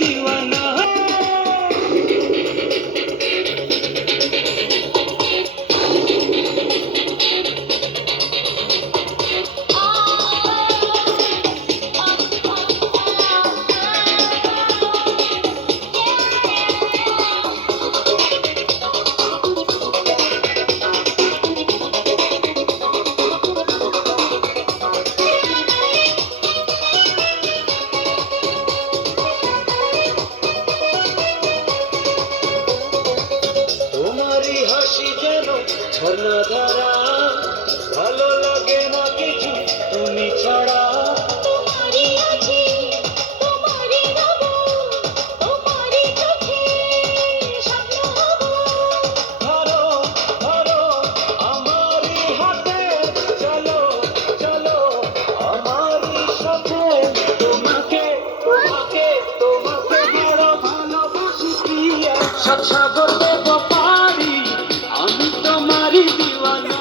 दीवाना। ঝর্ণা ধারা ভালো লাগে না কিছু তুমি ছাড়া। তোমারই আছি, তোমারই রব, তোমারই চোখে স্বপ্ন হব। ধরো ধরো আমারই হাতে, চলো চলো আমারই সাথে। তোমাকে তোমাকে তোমাকে বড় ভালোবাসি প্রিয়া, সাত সাগর দেব পারি, আমি তোমারই দিওয়ানা।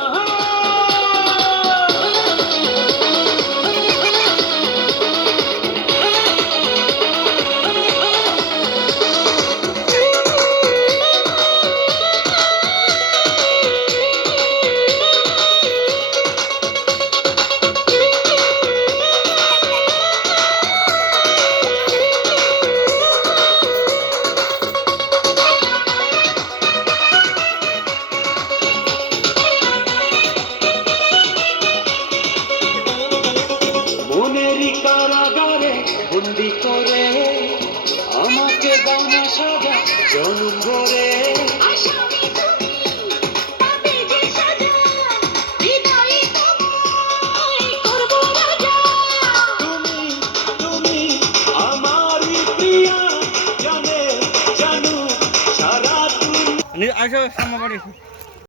মনেরই কারাগারে বন্দি করে আমাকে দাও না সাজা জনম ভরে। আসামি তুমি, পাবে যে সাজা, হৃদয়ে তোমায় করব রাজা। তুমি তুমি আমারই প্রিয়া, জানে জানু সারা দুনিয়া। আসো সামনে বাড়ি